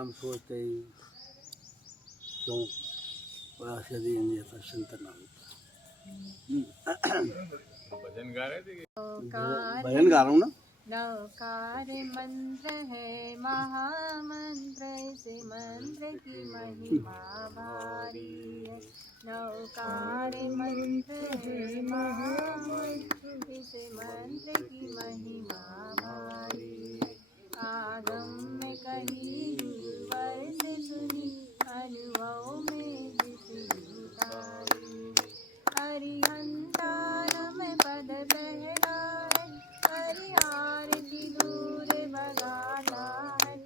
हम सोचते ही क्यों ऐसे दिन जैसा चिंतन होता। भजन गा रहा हूँ ना। नवकार मंत्र है महामंत्र, से मंत्र की महिमा भारी है। नवकार मंत्र है महामंत्र, इस मंत्र की महिमा भारी है। आगम में कही गुरुवर से सुनी, अनुभव में दिखाई। हरिहंतारम पद बहराए, हरिहार की दूर भगाता है।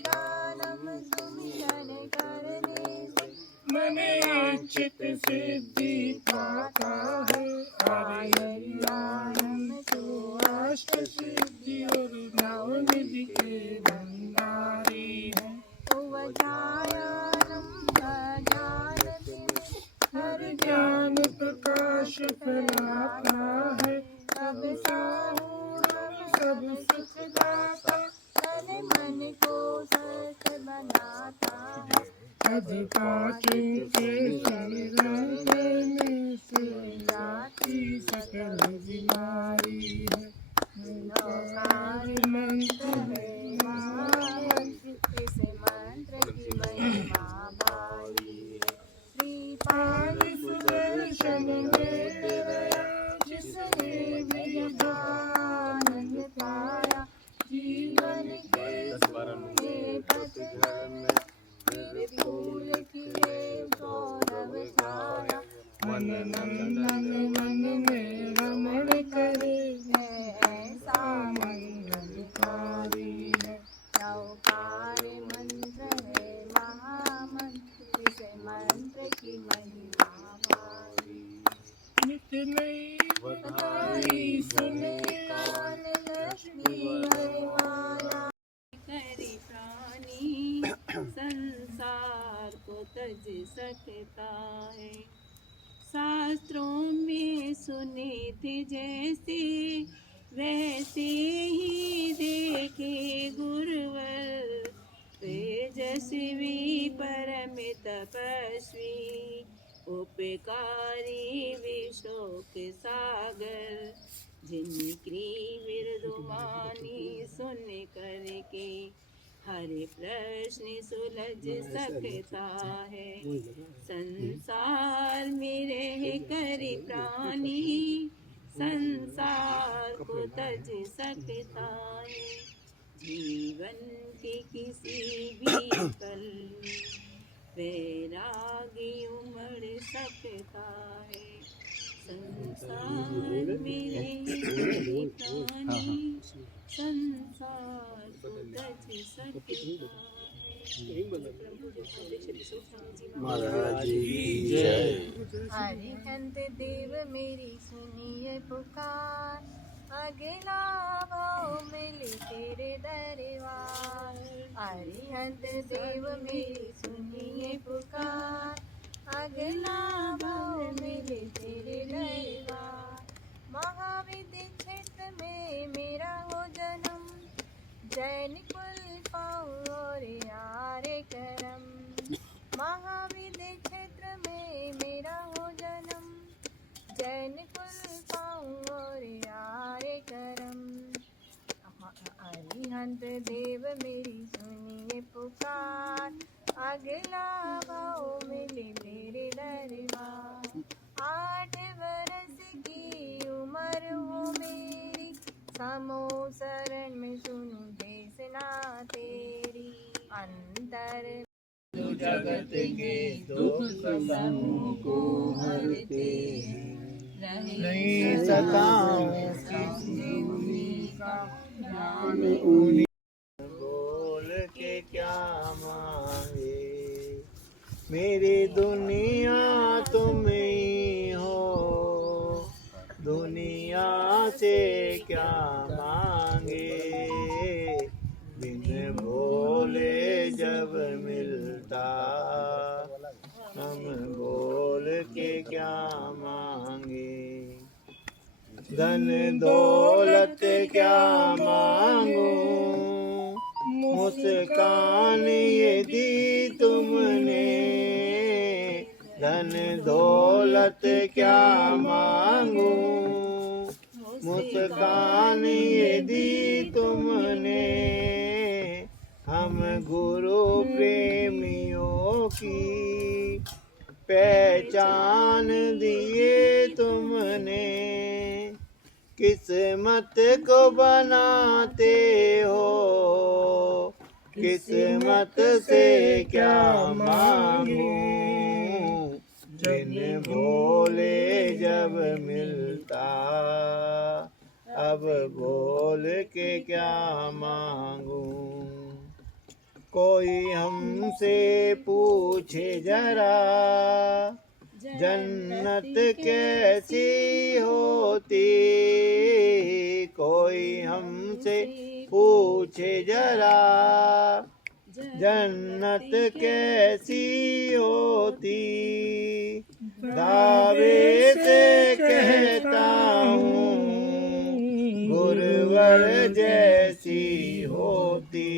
दानम सुमिरन करने से मन इच्छित सिद्धि पाता है। हरिहरियाणम तो अष्ट सिद्धि और नवनिधि के भंडारी है। उवचायानम अज्ञान हर ज्ञान प्रकाश फैलाता है। सब साहूरम सब सुख दाता, तन मन को स्वस्थ बनाता है। अधिपाचन के शरण में से जाती सकल बीमारी है। नवकार मंत्र है महामंत्र, इस मंत्र की महिमा भारी है। श्रीपाद सुदर्शन में दया, जिसने भी आनंद पाया। जीवन के सूखे पतझड़ में फिर फूल खिले गौरव छाया। मन नंदन मन में रमण करे, ऐसा मंगलकारी है। नवकार मंत्र है महामंत्र, इस मंत्र की महिमा भारी। नित नई बधाई सुने काल लक्ष्मी हरवाया, करी प्राणी संसार को तज सकता है। शास्त्रों में सुनी थी जैसी, वैसे ही देखे गुरुवर। तेजस्वी परम तपस्वी, उपकारी विष्णु के सागर। जिनकी विरदुमानी सुन करके हर प्रश्न सुलझ सकता है। संसार में रह कर प्राणी संसार को तज सकता है। जीवन के किसी भी पल वैरागी उमड़ सकता है। संसार में रह कर प्राणी संसार को तज सकता है। महाराज जी की जय। हरिहंत देव मेरी सुनिए पुकार, अगला भाव मिले तेरे दरबार। हरिहंत देव मेरी सुनिए पुकार, अगला भाव मिले तेरे दरबार। महाविद्य क्षेत्र में मेरा हो जन्म, जैन कुल पाऊँ और यारे करम। महाविद्य क्षेत्र में मेरा हो जन्म, जैन कुल पाऊँ और यारे करम। हरिहंत देव मेरी सुनिए पुकार, अगला भाव मिले मेरे दरबार। 8 बरस की उम्र हो मेरी, समो शरण में सुनूं देशना तेरी। अंतर जगत के दुख समूह को हरते हैं। नहीं सका मैं किसी का ज्ञान उन्हीं। बोल के क्या मांगे, मेरी दुनिया तुम ही हो। दुनिया से क्या मांगे, बिन बोले जब मिलता। हम बोल के क्या मांगे, धन दौलत क्या मांगो, मुस्कान ये दी तुमने, धन दौलत क्या मांगू। मुस्कान ये दी तुमने, हम गुरु प्रेमियों की पहचान दिए तुमने। किस्मत को बनाते हो, किस्मत से क्या मांगू। बिन बोले जब मिलता, अब बोल के क्या मांगू। कोई हमसे पूछे जरा, जन्नत कैसी होती। कोई हमसे पूछे जरा, जन्नत कैसी होती। दावे से कहता हूँ, गुरुवर जैसी होती।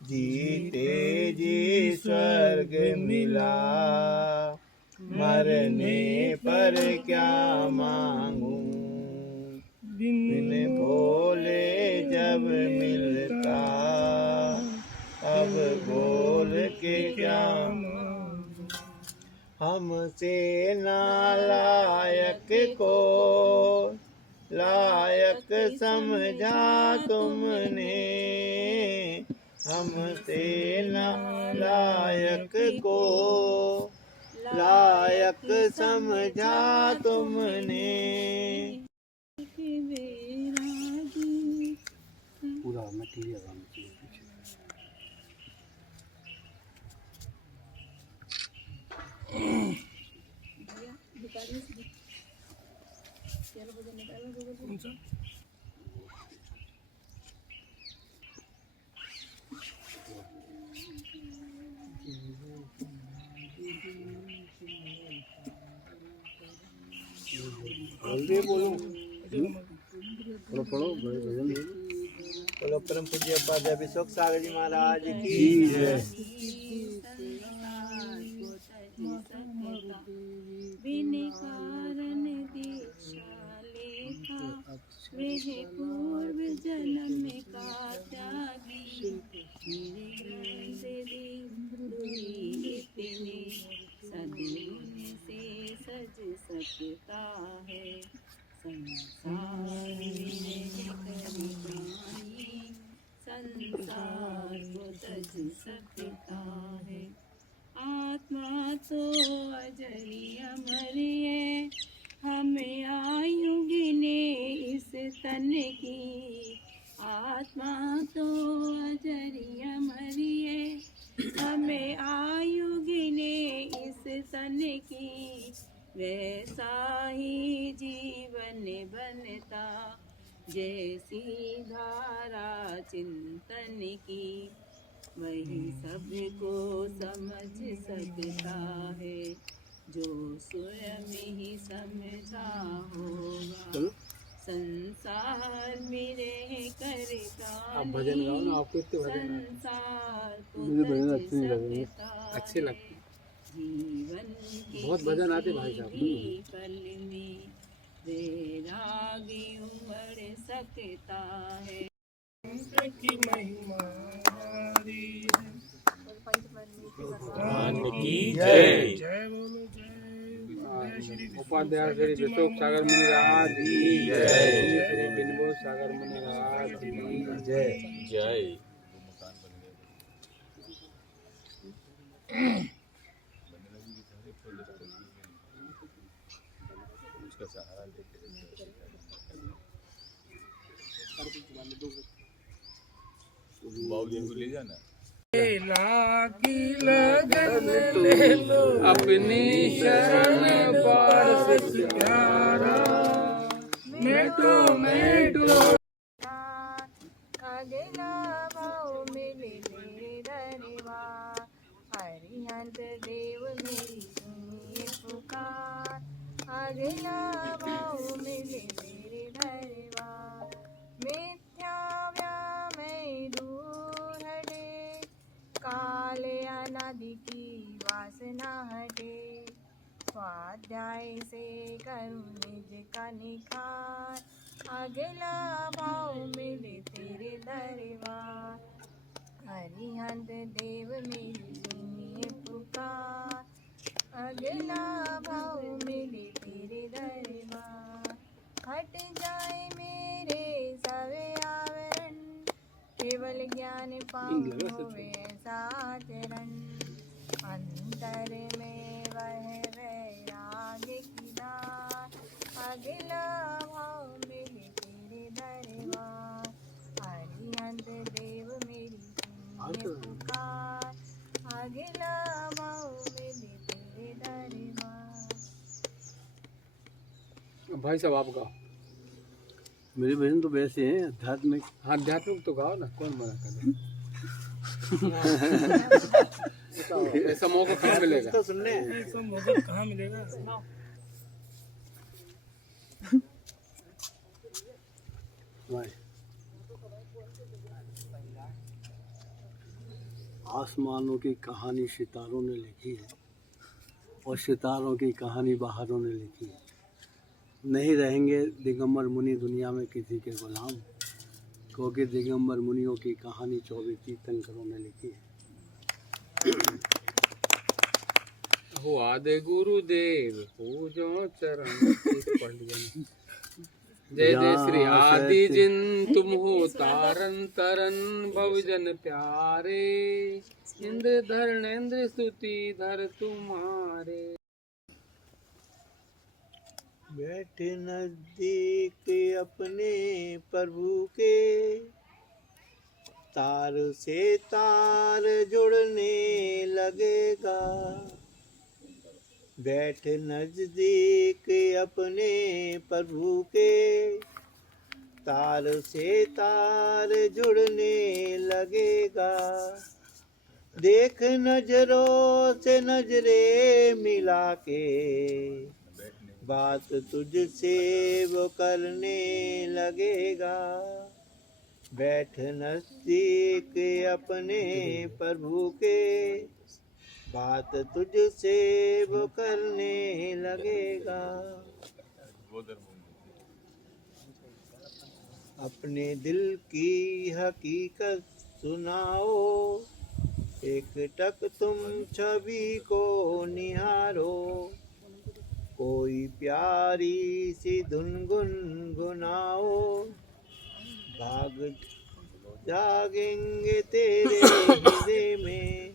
जीते जी स्वर्ग मिला, मरने पर क्या मांगू। बिन बोले जब मिलता, अब बोल के क्या मांगू। हमसे नालायक को लायक समझा तुमने। हमसे नालायक को लायक समझा तुमने। पूरा मटीरियल आना चाहिए पीछे। जल्दी बोलो, पढ़ो पढ़ो, बड़े भजन बोलो। बोलो परम पूज्य पाद अभिषेक सागर जी महाराज की जय। बिन कारण दीक्षा लेता, वह पूर्व जन्म का त्यागी। मेरे इतने सद्गुण से सज सकता है। संसार में करी जानी, संसार को तज सकता है। आत्मा तो अजरी अमर है, हमें आयु गिने इस तन की। आत्मा तो अजरी अमर है, हमें आयु गिने इस तन की। वैसा ही जीवन बनता, जैसी धारा चिंतन की। वही सबको समझ सकता है, जो स्वयं ही समझा होगा। संसार में रह कर आप भजन गाओ ना, आपको इतने भजन संसार को मुझे भजन अच्छे नहीं लगेंगे, अच्छे लगते। जीवन के बहुत भजन आते भाई साहब। पल में वैरागी उमड़ सकता है। की महिमा भगवान की जय। जय बोलो जय श्री उपाध्याय श्री विशोक सागर मुनि महाराज की जय। श्री बिनबो सागर मुनि महाराज की जय। जय। ले जाना की लगन ले लो, अपनी शरण पास प्यारा मेटो मेटो। अगला भाव मिले मेरे दरबार, हरिहंत देव मेरी सुनिए पुकार। अगला भाव मिले मेरे दरबार, मिथ्या व्यामय दूर अनादि की वासना हटे। स्वाध्याय से करूँ निज का निखार, अगला भाव मिले तेरे दरबार। हरिहंत देव मेरी सुनिए पुकार, अगला भाव मिले तेरे दरबार। हट जाए मेरे सवे आवरण, केवल ज्ञान पाऊँ ऐसा आचरण। अंतर में वह वैराग्य की धार, अगला भाव मिले तेरे दरबार। हरिहंत देव मेरी सुनिए पुकार, अगला भाव मिले तेरे दरबार। भाई साहब आप गाओ। मेरे भजन तो वैसे हैं आध्यात्मिक। हाँ आध्यात्मिक तो गाओ ना, कौन मना कर रहा है? ऐसा मौका कहाँ मिलेगा? तो सुनने ऐसा मौका कहाँ मिलेगा? आसमानों की कहानी सितारों ने लिखी है और सितारों की कहानी बहारों ने लिखी है। नहीं रहेंगे दिगंबर मुनि दुनिया में किसी के गुलाम, क्योंकि दिगंबर मुनियों की कहानी 24 तीर्थंकरों ने लिखी है। हो आदे गुरुदेव पूजो चरण। पढ़ लिया ना। जय जय श्री आदि जिन तुम हो तारन तरन भवजन प्यारे, इंद्र धर्णेन्द्र स्तुति धर तुम्हारे। बैठे नजदीक अपने प्रभु के, तार से तार जुड़ने लगेगा। बैठ नजदीक अपने प्रभु के, तार से तार जुड़ने लगेगा। देख नजरों से नजरें मिला के, बात तुझसे वो करने लगेगा। बैठ नजदीक अपने प्रभु के, बात तुझसे वो करने लगेगा। अपने दिल की हकीकत सुनाओ, एक टक तुम छवि को निहारो। कोई प्यारी सी धुन गुनगुनाओ, भाग जागेंगे तेरे हृदय में,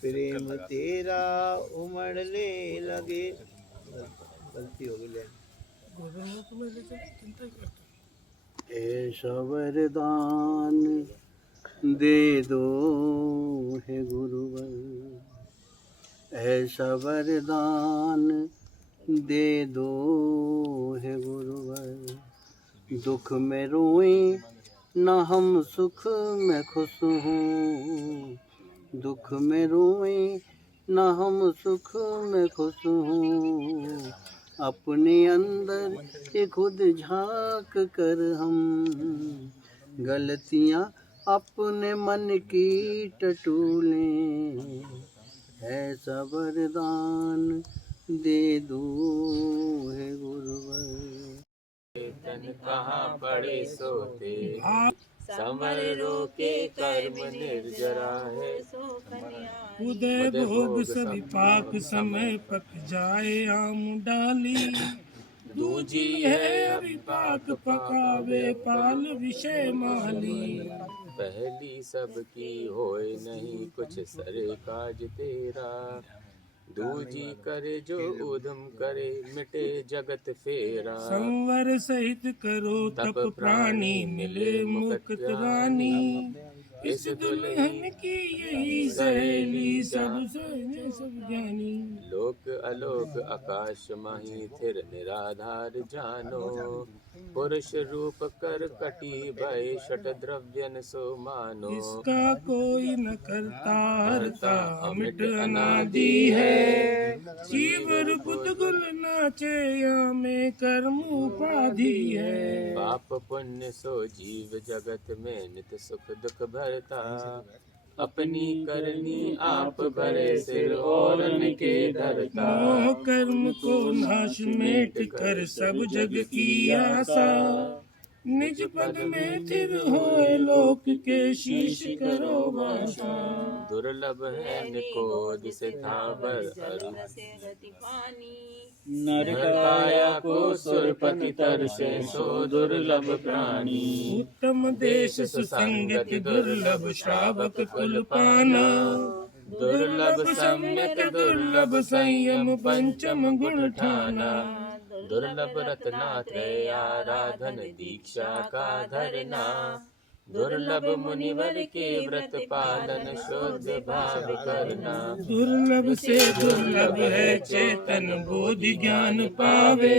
प्रेम तेरा उमड़ने लगे। गलती हो गई। ऐसा वरदान दे दो है गुरुवर, ऐसा वरदान दे दो है गुरुवर। दुख में रोएं न हम सुख में खुश हूँ, दुख में रोएं न हम सुख में खुश हूँ। अपने अंदर से खुद झांक कर हम, गलतियाँ अपने मन की टटोलें। ऐसा वरदान दे दो है गुरुवर। तन कहाँ पड़े सोते, समर रोके कर्म निर्जरा है। उदय भोग सभी पाक समय पक जाए आम डाली। दूजी है अभी पाक पकावे पाल विषय माली। पहली सबकी होए नहीं कुछ सरे काज तेरा, दूजी करे जो उधम करे मिटे जगत फेरा। संवर सहित करो तप प्राणी मिले मुक्त रानी। इस दुल्हन की यही सहेली सब ज्ञानी। लोक अलोक आकाश माही थिर निराधार जानो, पुरुष रूप कर कटी भय षट द्रव्यन सो मानो। इसका कोई न करता हरता अमिट अनादि है। जीवर बुद्ध नाचे या में कर्म उपाधि है। पाप पुण्य सो जीव जगत में नित सुख दुख भरता, अपनी करनी आप भरे सिर और के धरता। मोह कर्म को नाश मेट कर सब जग की आशा, निज पद में स्थिर होए लोक के शीश करो भाषा। दुर्लभ है निकोद से थावर अरु से गति पानी, नर काया को सुरपति तरसे सो दुर्लभ प्राणी। उत्तम देश सुसंगत दुर्लभ श्रावक कुल पाना, दुर्लभ सम्यक दुर्लभ संयम पंचम गुण ठाना। दुर्लभ रत्नात्रय आराधन दीक्षा का धरना, दुर्लभ मुनिवर के व्रत पालन शुद्ध भाव करना। दुर्लभ से दुर्लभ है चेतन बोधि ज्ञान पावे,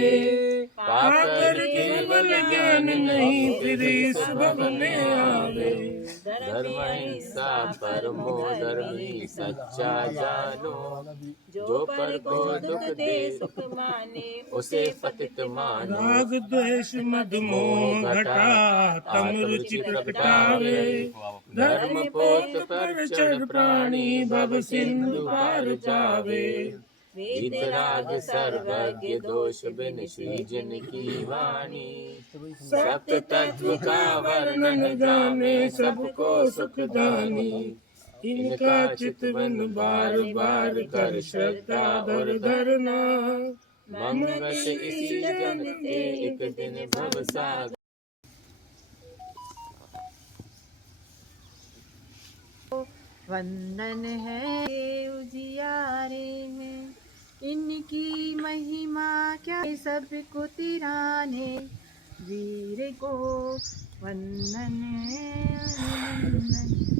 पाकर केवल ज्ञान नहीं फिर इस भव में आवे। धर्म हिंसा परमो धर्मी सच्चा जानो, जो पर को दुख दे सुख माने उसे पतित मानो। राग द्वेष मद मोह घटा तम रुचि प्रगटावे, धर्म पोत पर चढ़ प्राणी भव सिंधु पार जावे। वीतराग सर्वज्ञ दोष बिन श्री जन की वाणी, सप्त तत्व का वर्णन जाने सबको सुख दानी। इनका चितवन बार बार कर श्रद्धा भर धरना, मंगत इसी जन ते एक दिन भव सागर। वंदन है उजियारे में, इनकी महिमा क्या सबको तिराने। वीर को वंदन है अभिनंदन है।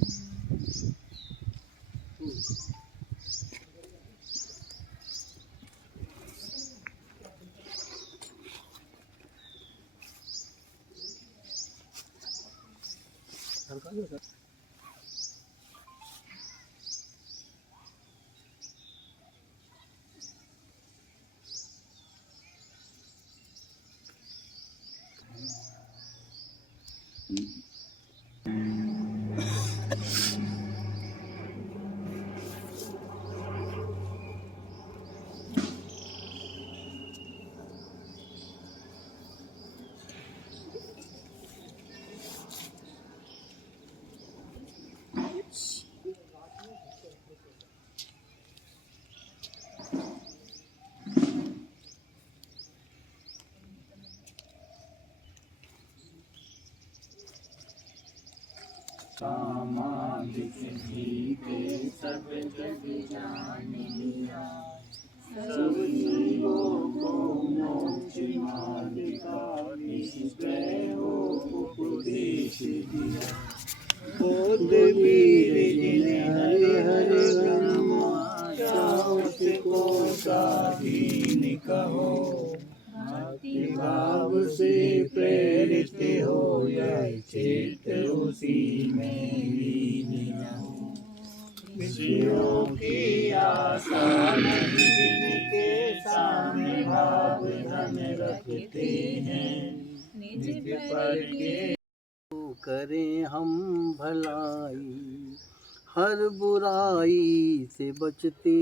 सामाजिक जीते सब जग जान लिया, सब जीवों को मोक्ष मार्ग का निश्चय हो उपदेश दिया। बुद्ध वीर जिन्हें हरे हरे ब्रह्मा चाहत को स्वाधीन कहो, भक्ति भाव से प्रेरित हो जाए चित्त उसी में लीन हो। विषयों की आशा नहीं जिनके सामने भाव धन रखते हैं, निज पर के करें हम भलाई, हर बुराई से बचते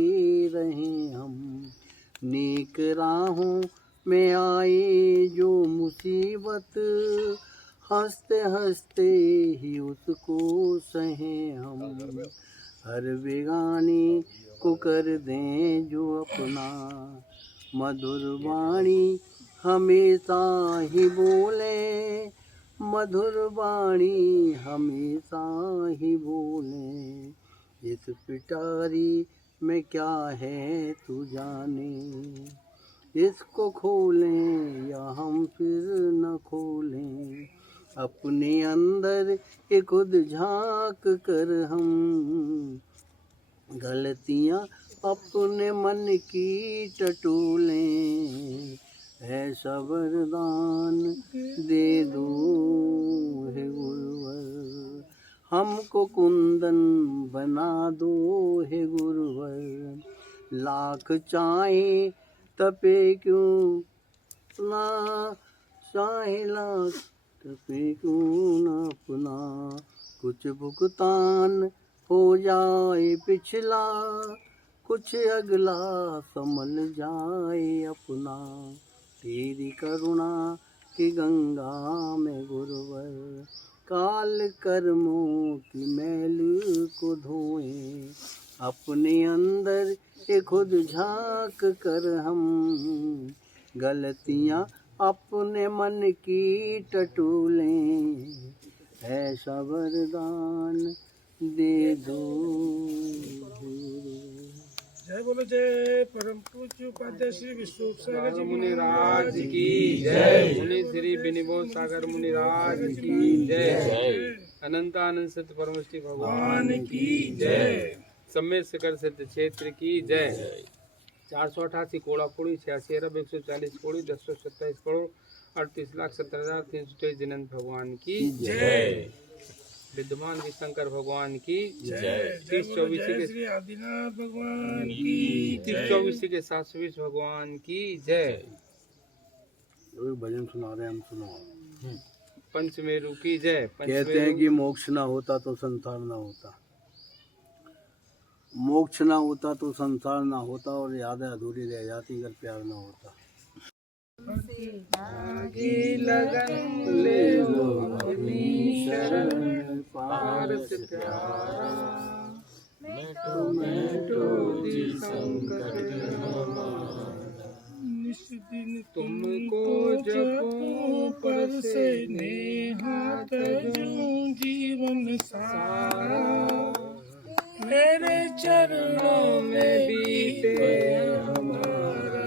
रहें हम। नेक राहों में आए जो मुसीबत, हंसते हंसते ही उसको सहें हम। हर बेगानी को कर दें जो अपना, मधुर वाणी हमेशा ही बोले, मधुर वाणी हमेशा ही बोले। इस पिटारी में क्या है तू जाने, इसको खोलें या हम फिर न खोलें। अपने अंदर ये खुद झांक कर हम, गलतियाँ अपने मन की टटोलें। ऐसा वरदान दे दो हे गुरुवर, हमको कुंदन बना दो हे गुरुवर। लाख चाहे तपे क्यों ना, चाहे लाख तपे क्यों ना अपना, कुछ भुगतान हो जाए पिछला कुछ अगला संभल जाए अपना, तेरी करुणा की गंगा में गुरुवर काल कर्मों की मैल को धोए, अपने अंदर ये खुद झांक कर हम गलतियां अपने मन की टटोलें, ऐसा वरदान दे दो। जय बोलो जय परम पूज्य उपाध्याय श्री विश्व सागर जी मुनि राज की जय। मुनि श्री विनिबोध सागर मुनि राज की जय। अनंत आनंद सत्य परमश्री भगवान की जय। सम्मेत शिखर सत्य क्षेत्र की जय। 488 कोड़ा कोड़ी 86 अरब 140 कोड़ी 1027 करोड़ 38,70,323 जिनंत भगवान की जय। विद्यमान शंकर भगवान की जय। 3024 के श्री आदिनाथ भगवान की 3024 के 720 भगवान की जय। भजन सुना रहे हैं हम, सुनो। पंचमेरु की जय। कहते हैं कि मोक्ष ना होता तो संसार ना होता, मोक्ष ना होता तो संसार ना होता, और यादें अधूरी रह जाती अगर प्यार ना होता। की लगन ले लो अपनी शरण, पारस प्यारा मिटो जी संकट हमारा। निस दिन तुमको जपो पर से नेहा तजूं जीवन सारा, मेरे चरणों में बीते हमारा,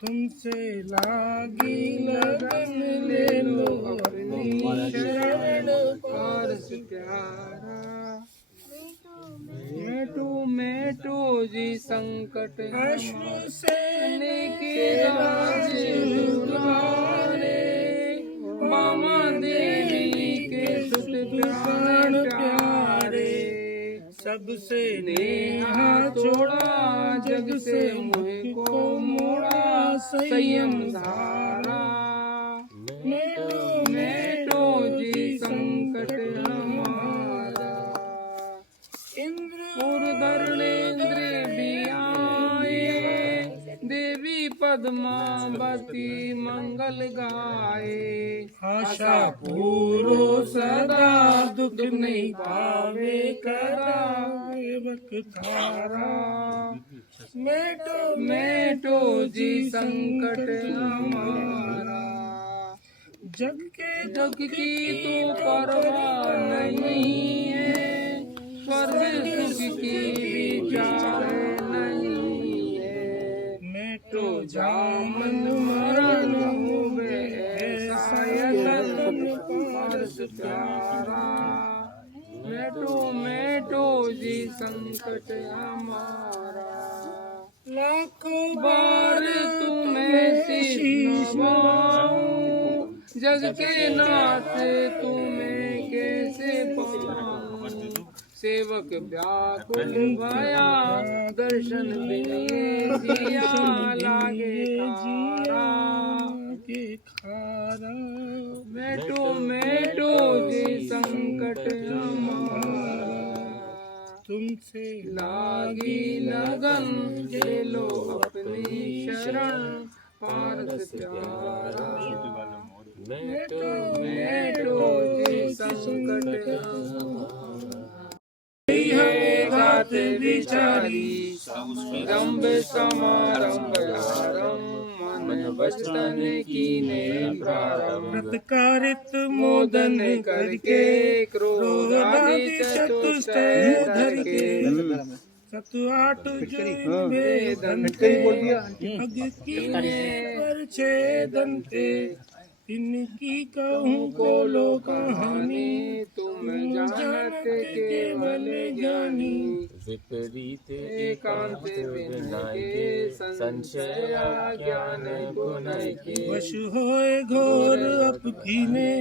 तुमसे लागी लगन ले लो अपनी शरण, पारस प्यारा मिटो जी संकट अश्रु से के राज दुलारे, मामा देवी के सुत प्राण प्यारे, सबसे नेहा छोड़ा जग से मुझ को मोड़ा, संयम धारा मिटो जी संकट हमारा। इंद्र धरणेन्द्र भी आए, देवी पद्मावती मंगल गाए, आशा पूरो सदा दुख नहीं पावे कदा, सेवक थारा मिटो जी संकट हमारा। जग की तो परवाह नहीं है, स्वर्ग सुख की विचार नहीं है, मेटो जामन मरण हुए ऐसा यतन पारस प्यारा, मिटो जी संकट हमारा। लाखों बार तुम्हें शीश नवाऊं, जग के नाथ तुम्हें कैसे पाऊं, सेवक व्याकुल भया दर्शन बिन जिया लागे खारा, मिटो जी संकट हमारा। तुमसे लागी लगन ले लो अपनी शरण, पारस प्यारा मिटो जी संकट हमारा। हमें गाते विचारी रंभ समारंभ आरंभ, मन बचतन कीने प्रारंभ, व्रतकारित मोदन करके क्रोध आदि चतुष्टय धर के, सतु आठ जो वेदन थे, अग कीने पर छेदन थे, इनकी कहूँ बोलो कहानी, तुम जानत केवल ज्ञानी, विपरीत एकांत विनय संशय ज्ञान गुनय के, वश होए घोर अपकीने,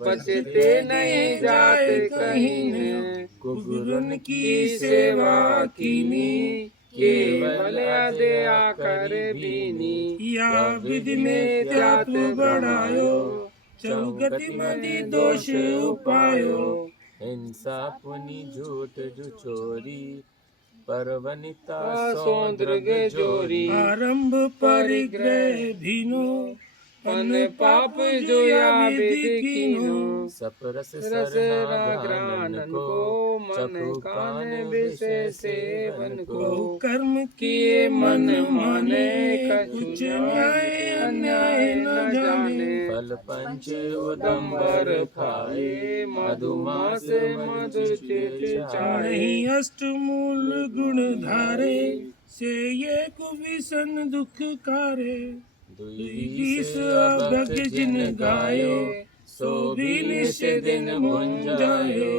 बचते नहीं जाते कहीं ने, गुरुन की सेवा कीनी, केवल दया कर बीनी, या विधि ने त्यातु बढ़ायो, चौगति मदि दोष उपायो, हिंसा पुनि झूठ जो चोरी परवनिता सौंदर्ग जोरी आरंभ परिग्रह भीनो अन पाप जो या वेद कीनो सपरस रस सरनाग्रानन को मन चखु कान विषय सेवन को कर्म किए मन माने कुछ न्याय अन्याय न जाने फल पंच उदम्बर खाए मधुमास मधुर चित चाहे नहीं अष्टमूल गुण धारे से ये कुविसन दुख कारे दुईस अभग जिन गायो सो भी निश दिन मुंजायो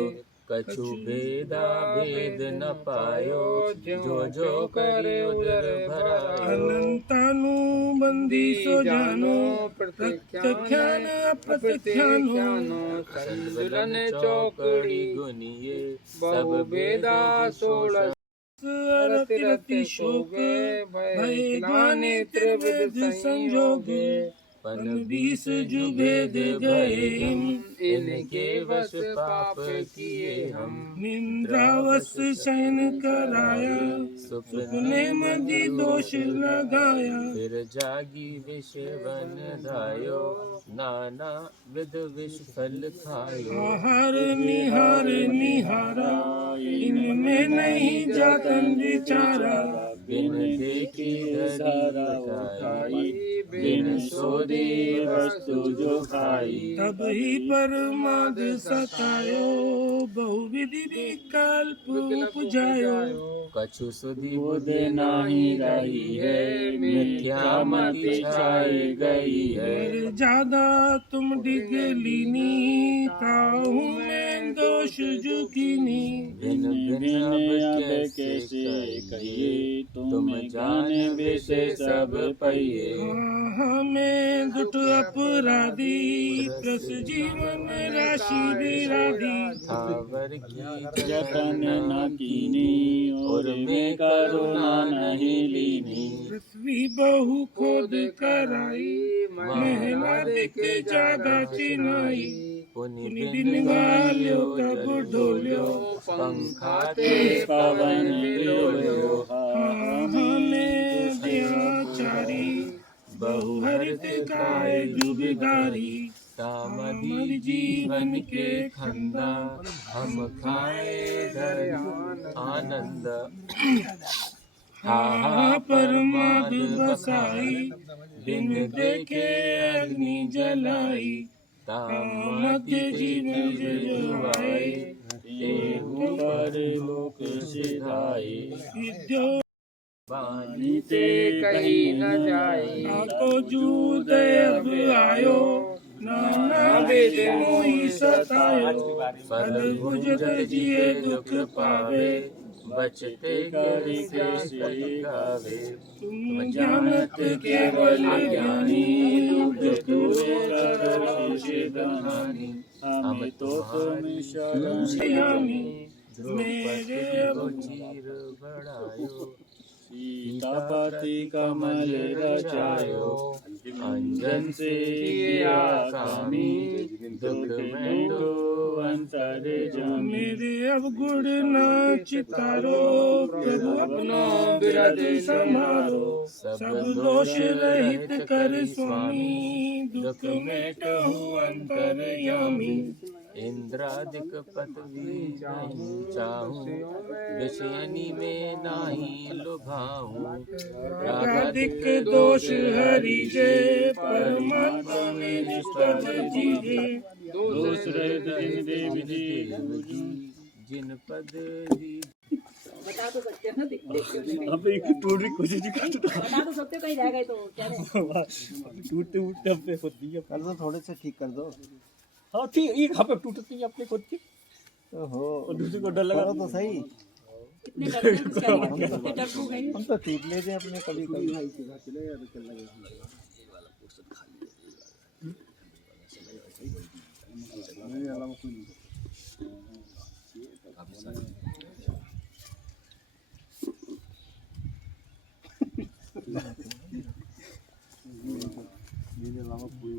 कछु भेदा भेद न पायो जो करे उदर भरायो अनंतानुबंधी सो जानो प्रत्यख्यान अप्रत्यख्यानो संतुलन चौकड़ी गुनिये सब भेदा 16 रति शोके भय ग्लानि त्रिविध संयोगे पन 20 जुभेद गए इनके वश पाप किए हम निंद्रावश शयन कराया सुपने मदि दोष लगाया फिर जागी विष वन धायो नाना विध विष फल खायो आहार निहारा इनमें नहीं जातन विचारा बिन देखी सारा खाई बिन सोदी वस्तु जो खाई तब ही परमाद सतायो बहुविधि विकल्प उपजायो कछु सुधि बुध नाही रही है मिथ्या मति छाई गई है ज्यादा तुम डिग लीनी ताहू में दोष जुकीनी भिन्न भिन्न अब कैसे कहिए तुम जाने विषे सब पइए हमें दुट अपराधी प्रस जीवन राशि विराधी थावर की जतन न कीनी और में करुणा नहीं लीनी पृथ्वी बहु खोद कराई महला दिख जागा चिनाई पुनि दिन गाल्यो कब ढोल्यो पंखाते पवन लियो हमें दियाचारी बहु हरित काय जुगदारी तामदी जीवन के खंदा हम खाए धर आनंद हा परमाद बसाई दिन देखे अग्नि जलाई तामद जीवन जुआई पर लोक सिधाई विद्यो वाणी ते कहीं न जाई तो जूद अब आयो नाना वेद मोहि सतायो फल गुजर जिए दुख पावे बचते करी से गावे तुम जानत केवल ज्ञानी दुख बहानी हम तो तुम शरणामी मेरे चीर बढ़ायो सीतापति कमल रचायो अंजन से किया कामी दुख में तो अंतर जा मेरे अवगुण न चितारो प्रभु अपनो बिरद समारो सब दोष रहित कर स्वामी दुख में कहूँ अंतरयामी इंद्रादिक पदवी नहीं चाहूं विषयनी में नाही लुभाऊं रागादिक दोष हरि जय परमात्मा में निष्पद जीवे दोष रहित देव जी जिन पद दी बता तो सकते हैं ना देखते अब एक टूट की कोशिश बता तो सकते कहीं रह गए तो क्या टूटते उठते अब पे होती है कर दो थोड़े से ठीक कर दो हाँ ठीक एक यहाँ पे टूटती है अपने खुद की ओहो और दूसरे को डर लगा तो सही कितने डर हो गए हम तो ठीक लेते हैं अपने कभी कभी मेरे अलावा कोई